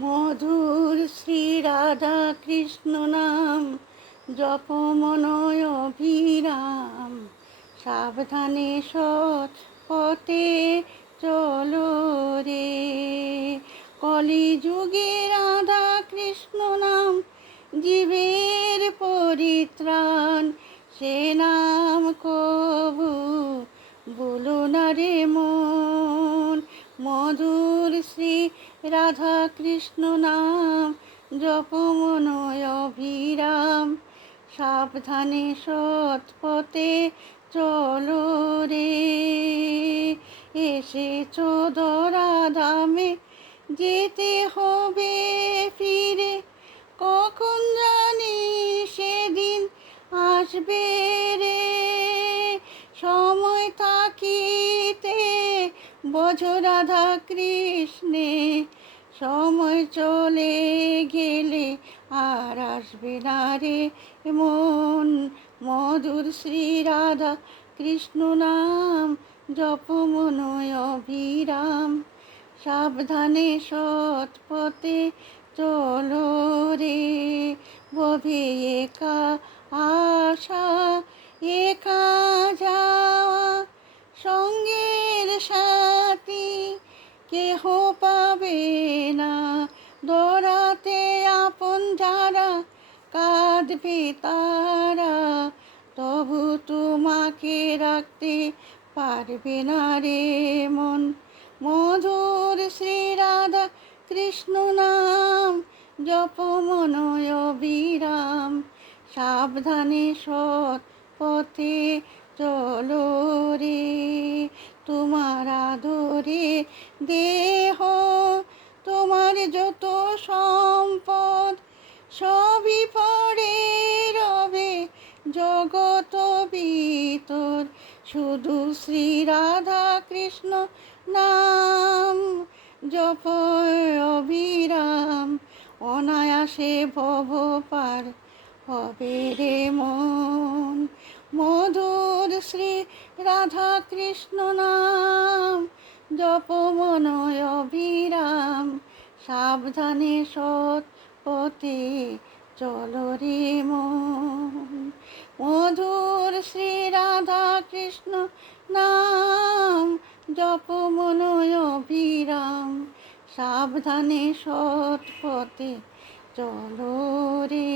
মধুর শ্রী রাধা কৃষ্ণ নাম জপ মনয় অভিরাম, সাবধানে সৎ পথে চলো রে। কলিযুগে রাধা কৃষ্ণ নাম জীবের পরিত্রাণ, সে নাম কবু বলো না রে মন। মধুর শ্রী রাধা কৃষ্ণ নাম জপ মনয় অভিরাম, সাবধানে সৎ পথে চলো রে। এসেছ ধরাধামে, যেতে হবে ফিরে, কখন জানি সেদিন আসবে রে। সময় থাকিতে বোঝ রাধা কৃষ্ণে, সময় চলে গেলে আর আসবে না রে মন। মধুর শ্রী রাধা কৃষ্ণ নাম জপ মনয় অভিরাম, সাবধানে সৎ পথে চলো রে। বভে একা আসা একা যাওয়া, সঙ্গের সাথী কেহ পাবে না। দৌড়াতে আপন যারা, কাঁদবে তারা, তবু তোমাকে রাখতে পারবে না রে মন। মধুর শ্রী রাধা কৃষ্ণ নাম জপ মনয় অভিরাম, সাবধানে সৎ পথে চলো রে। তোমার আদরে দেহ, তোমার যত সম্পদ, সবই পড়ে রবে জগত ভিতর। শুধু শ্রী রাধা কৃষ্ণ নাম জপ অভিরাম, অনায়াসে ভব পার হবে রে মন। মধুর শ্রী রাধা কৃষ্ণ নাম জপ মনয় অভিরাম, সাবধানে সৎ পথে চলো রে মন। মধুর শ্রী রাধা কৃষ্ণ নাম জপ মনয় অভিরাম, সাবধানে সৎ পথে চলো রে।